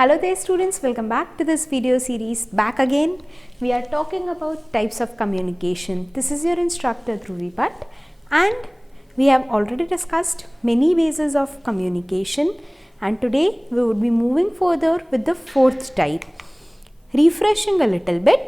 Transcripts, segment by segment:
Hello there students, welcome back to this video series. Back again, we are talking about types of communication. This is your instructor Dhruvi Bhatt, and we have already discussed many bases of communication, and today we would be moving further with the fourth type. Refreshing a little bit,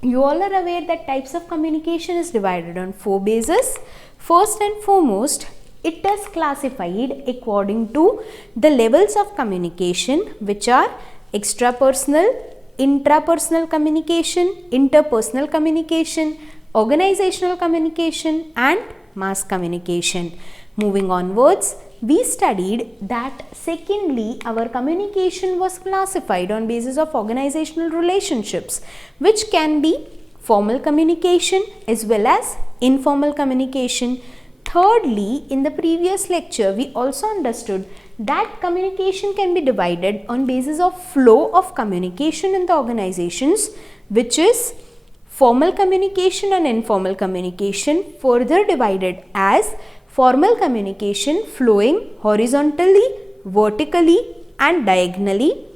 you all are aware that types of communication is divided on four bases. First and foremost, it is classified according to the levels of communication, which are extrapersonal, intrapersonal communication, interpersonal communication, organizational communication, and mass communication. Moving onwards, we studied that secondly, our communication was classified on basis of organizational relationships, which can be formal communication as well as informal communication. Thirdly, in the previous lecture, we also understood that communication can be divided on basis of flow of communication in the organizations, which is formal communication and informal communication, further divided as formal communication flowing horizontally, vertically and diagonally,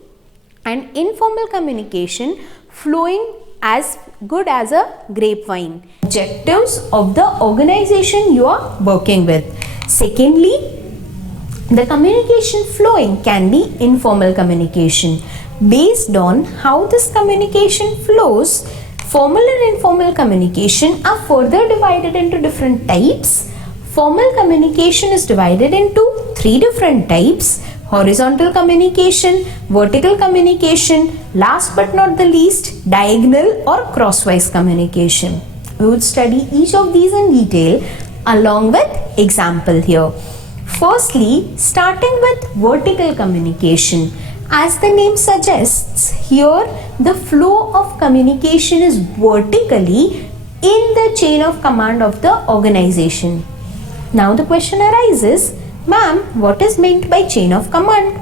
and informal communication flowing as good as a grapevine. Objectives of the organization you are working with. Secondly, the communication flowing can be informal communication. Based on how this communication flows, formal and informal communication are further divided into different types. Formal communication is divided into three different types: horizontal communication, vertical communication, last but not the least, diagonal or crosswise communication. We would study each of these in detail along with example here. Firstly, starting with vertical communication. As the name suggests, here the flow of communication is vertically in the chain of command of the organization. Now the question arises, ma'am, what is meant by chain of command?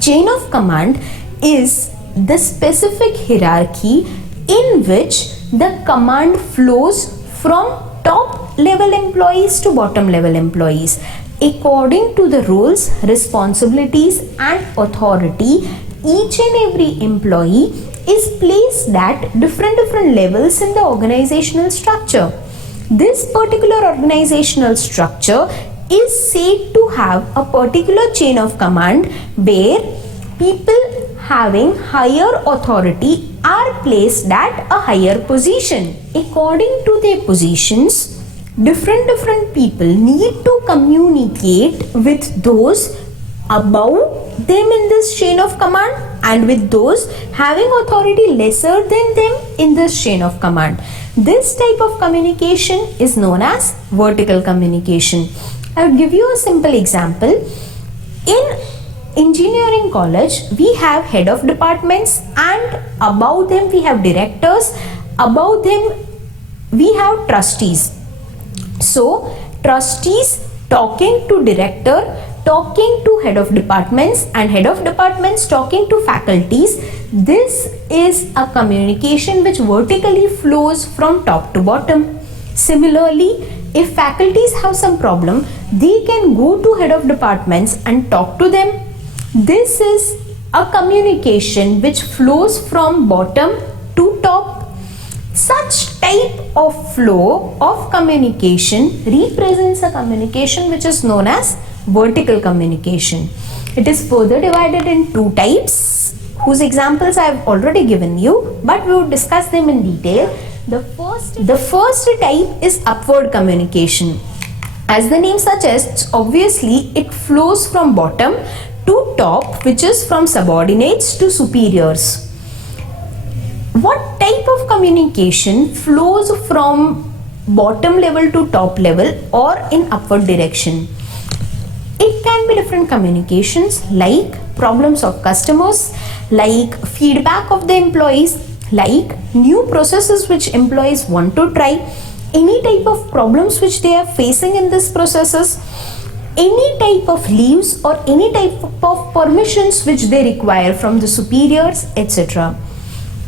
Chain of command is the specific hierarchy in which the command flows from top level employees to bottom level employees. According to the roles, responsibilities and authority, each and every employee is placed at different levels in the organizational structure. This particular organizational structure is said to have a particular chain of command where people having higher authority are placed at a higher position. According to their positions, different people need to communicate with those above them in this chain of command and with those having authority lesser than them in this chain of command. This type of communication is known as vertical communication. I will give you a simple example. In engineering college, we have head of departments and above them we have directors, above them we have trustees. So, trustees talking to director, talking to head of departments, and head of departments talking to faculties. This is a communication which vertically flows from top to bottom. Similarly, if faculties have some problem, they can go to head of departments and talk to them. This is a communication which flows from bottom to top. Such type of flow of communication represents a communication which is known as vertical communication. It is further divided in two types, whose examples I have already given you, but we will discuss them in detail. The first type is upward communication. As the name suggests, obviously it flows from bottom to top, which is from subordinates to superiors. What type of communication flows from bottom level to top level or in upward direction? It can be different communications like problems of customers, like feedback of the employees, like new processes which employees want to try, any type of problems which they are facing in these processes. any type of leaves or any type of permissions which they require from the superiors, etc.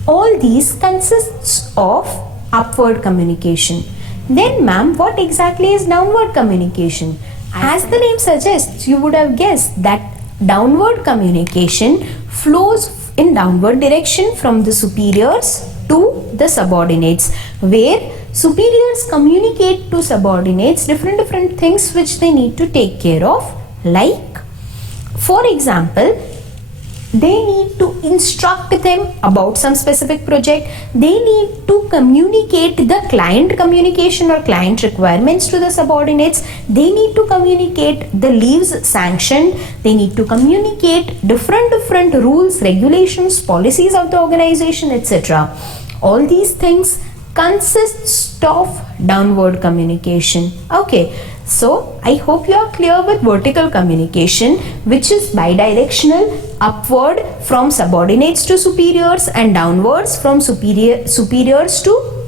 All these consists of upward communication. Then ma'am, what exactly is downward communication? As the name suggests, you would have guessed that downward communication flows in downward direction from the superiors to the subordinates, where superiors communicate to subordinates different things which they need to take care of, like for example, they need to instruct them about some specific project. They need to communicate the client communication or client requirements to the subordinates. They need to communicate the leaves sanctioned. They need to communicate different rules, regulations, policies of the organization, etc. All these things consists of downward communication. Okay. So, I hope you are clear with vertical communication, which is bidirectional, upward from subordinates to superiors and downwards from superiors to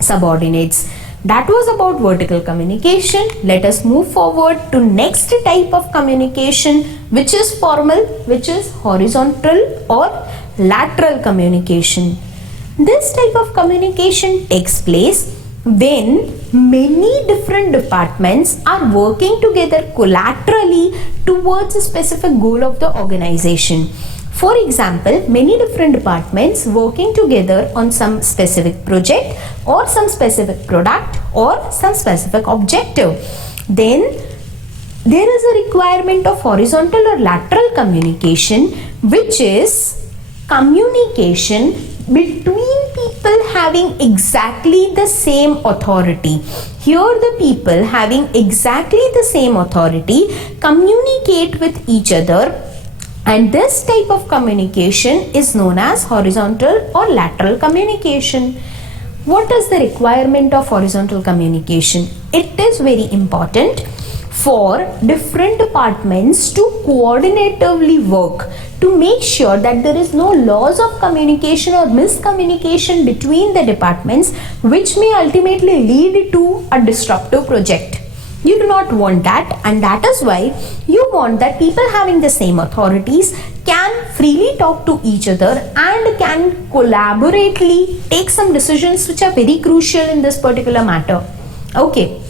subordinates. That was about vertical communication. Let us move forward to next type of communication, which is formal, which is horizontal or lateral communication. This type of communication takes place when many different departments are working together collaterally towards a specific goal of the organization. For example, many different departments working together on some specific project or some specific product or some specific objective. Then there is a requirement of horizontal or lateral communication, which is communication between people having exactly the same authority. Here the people having exactly the same authority communicate with each other, and this type of communication is known as horizontal or lateral communication. What is the requirement of horizontal communication? It is very important for different departments to coordinatively work to make sure that there is no loss of communication or miscommunication between the departments, which may ultimately lead to a disruptive project. You do not want that, and that is why you want that people having the same authorities can freely talk to each other and can collaboratively take some decisions which are very crucial in this particular matter. Okay.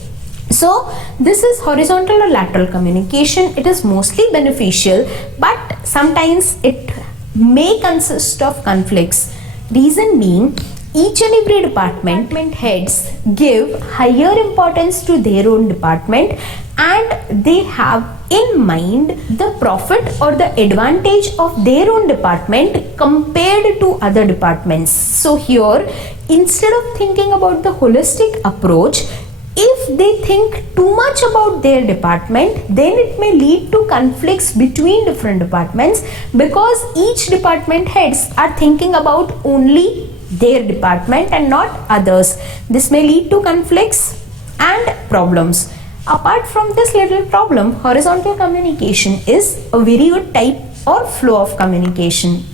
So this is horizontal or lateral communication. It is mostly beneficial, but sometimes it may consist of conflicts. Reason being, each and every department heads give higher importance to their own department, and they have in mind the profit or the advantage of their own department compared to other departments. So here, instead of thinking about the holistic approach, if they think too much about their department, then it may lead to conflicts between different departments, because each department heads are thinking about only their department and not others. This may lead to conflicts and problems. Apart from this little problem, horizontal communication is a very good type or flow of communication.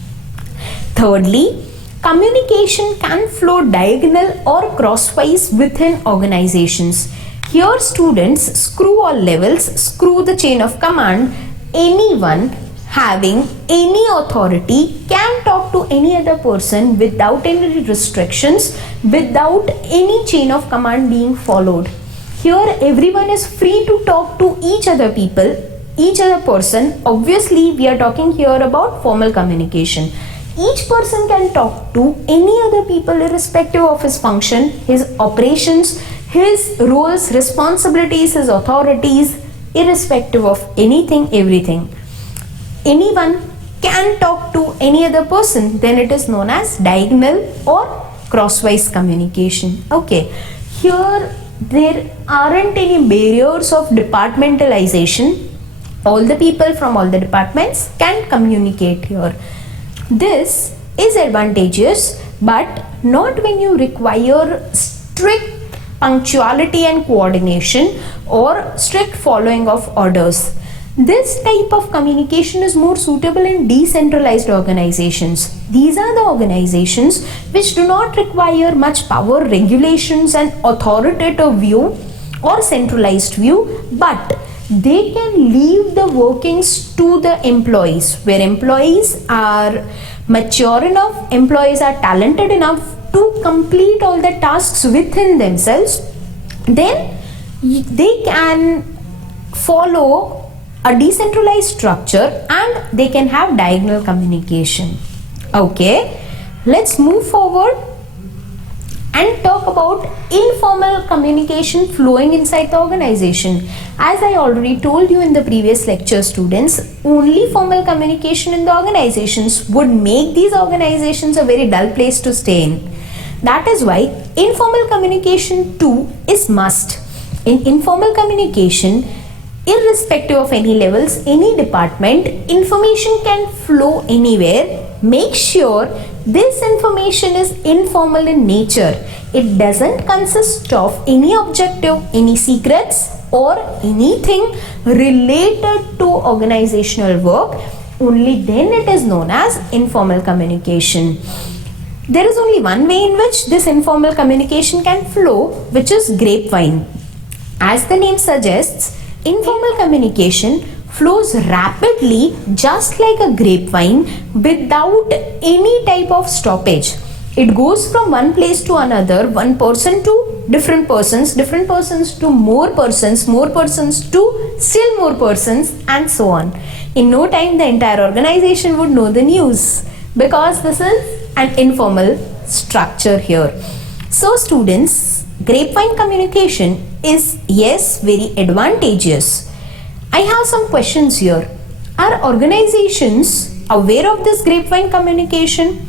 Thirdly, communication can flow diagonal or crosswise within organizations. Here students, screw all levels, screw the chain of command. Anyone having any authority can talk to any other person without any restrictions, without any chain of command being followed. Here everyone is free to talk to each other people, each other person. Obviously we are talking here about formal communication. Each person can talk to any other people irrespective of his function, his operations, his roles, responsibilities, his authorities, irrespective of anything, everything. Anyone can talk to any other person, then it is known as diagonal or crosswise communication. Okay, here there aren't any barriers of departmentalization. All the people from all the departments can communicate here. This is advantageous, but not when you require strict punctuality and coordination or strict following of orders. This type of communication is more suitable in decentralized organizations. These are the organizations which do not require much power, regulations and authoritative view or centralized view, but they can leave the workings to the employees, where employees are mature enough, employees are talented enough to complete all the tasks within themselves, then they can follow a decentralized structure and they can have diagonal communication. Okay, let's move forward and talk about informal communication flowing inside the organization. As I already told you in the previous lecture, students, only formal communication in the organizations would make these organizations a very dull place to stay in. That is why informal communication too is must. In informal communication, irrespective of any levels, any department, information can flow anywhere. Make sure this information is informal in nature. It doesn't consist of any objective, any secrets or anything related to organizational work. Only then it is known as informal communication. There is only one way in which this informal communication can flow, which is grapevine. As the name suggests, informal communication flows rapidly just like a grapevine without any type of stoppage. It goes from one place to another, one person to different persons to more persons to still more persons, and so on. In no time the entire organization would know the news, because this is an informal structure here. So students, grapevine communication is, yes, very advantageous. I have some questions here. Are organizations aware of this grapevine communication?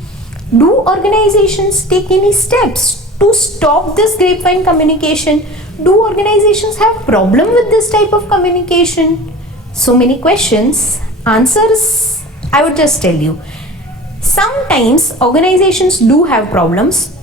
Do organizations take any steps to stop this grapevine communication? Do organizations have problem with this type of communication? So many questions. Answers, I would just tell you. Sometimes organizations do have problems.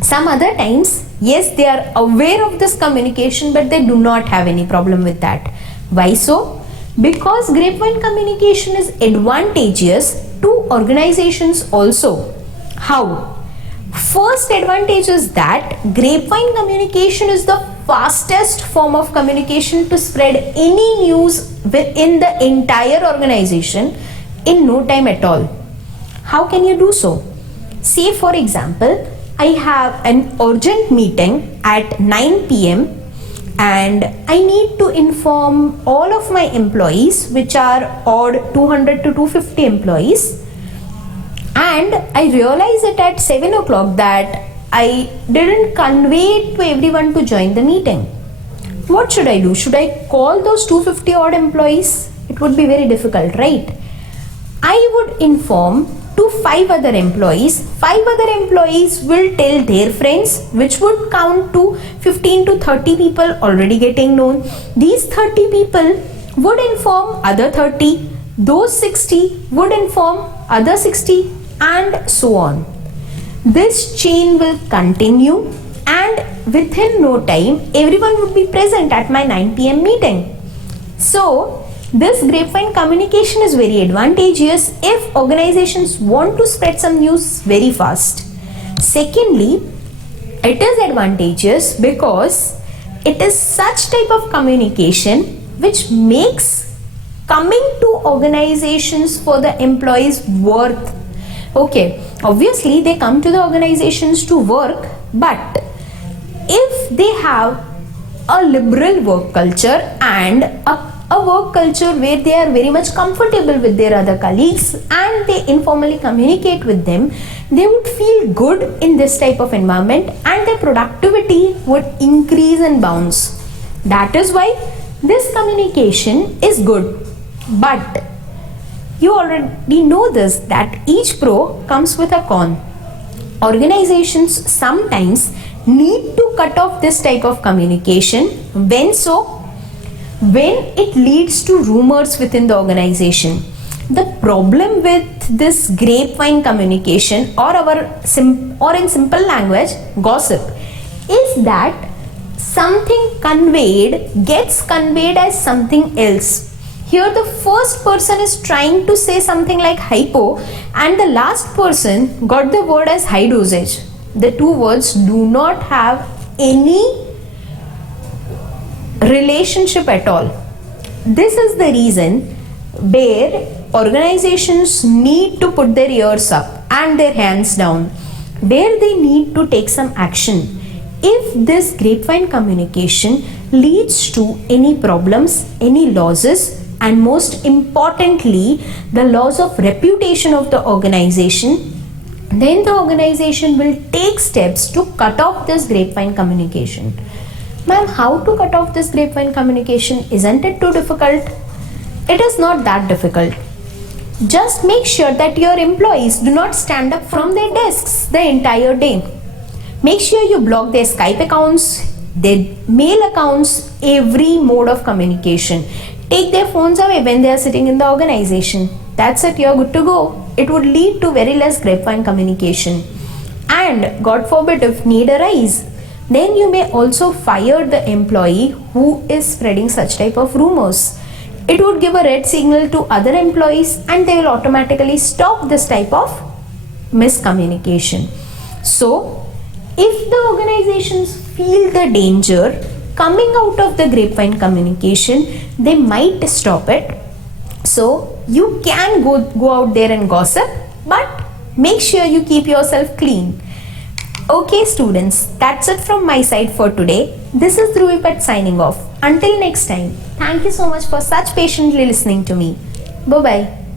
Some other times, yes, they are aware of this communication, but they do not have any problem with that. Why so? Because grapevine communication is advantageous to organizations also. How? First advantage is that grapevine communication is the fastest form of communication to spread any news within the entire organization in no time at all. How can you do so? Say for example, I have an urgent meeting at 9 p.m. and I need to inform all of my employees, which are odd 200 to 250 employees, and I realize it at 7 o'clock that I didn't convey it to everyone to join the meeting. What should I do? Should I call those 250 odd employees? It would be very difficult, right? I would inform to 5 other employees. 5 other employees will tell their friends, which would count to 15 to 30 people already getting known. These 30 people would inform other 30. Those 60 would inform other 60, and so on. This chain will continue, and within no time everyone would be present at my 9 p.m. meeting. So this grapevine communication is very advantageous if organizations want to spread some news very fast. Secondly, it is advantageous because it is such type of communication which makes coming to organizations for the employees worth. Okay, obviously they come to the organizations to work, but if they have a liberal work culture and a work culture where they are very much comfortable with their other colleagues and they informally communicate with them, they would feel good in this type of environment and their productivity would increase and bounce. That is why this communication is good. But you already know this, that each pro comes with a con. Organizations sometimes need to cut off this type of communication. When so? When it leads to rumors within the organization. The problem with this grapevine communication, or in simple language, gossip, is that something conveyed gets conveyed as something else. Here the first person is trying to say something like hypo and the last person got the word as high dosage. The two words do not have any relationship at all. this is the reason where organizations need to put their ears up and their hands down, where they need to take some action. If this grapevine communication leads to any problems, any losses, and most importantly, the loss of reputation of the organization, then the organization will take steps to cut off this grapevine communication. Ma'am, how to cut off this grapevine communication? Isn't it too difficult? It is not that difficult. Just make sure that your employees do not stand up from their desks the entire day. Make sure you block their Skype accounts, their mail accounts, every mode of communication. Take their phones away when they are sitting in the organization. That's it, you're good to go. It would lead to very less grapevine communication. And God forbid, if need arise, then you may also fire the employee who is spreading such type of rumors. It would give a red signal to other employees and they will automatically stop this type of miscommunication. So, if the organizations feel the danger coming out of the grapevine communication, they might stop it. So, you can go out there and gossip, but make sure you keep yourself clean. Okay students, that's it from my side for today. This is Dhruvi Bhatt signing off. Until next time, thank you so much for such patiently listening to me. Bye-bye.